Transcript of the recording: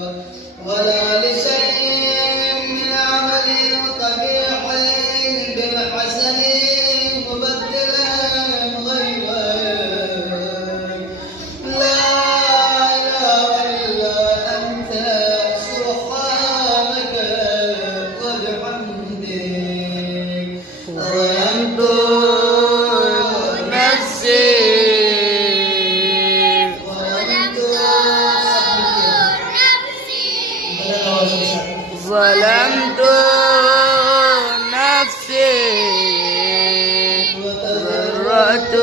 ولا لشيء من عمل قبيح بالحسن مبدلا غيره. لا إله إلا أنت سبحانك وبحمدك ظلمت نفسي ظلمت نفسي ضررت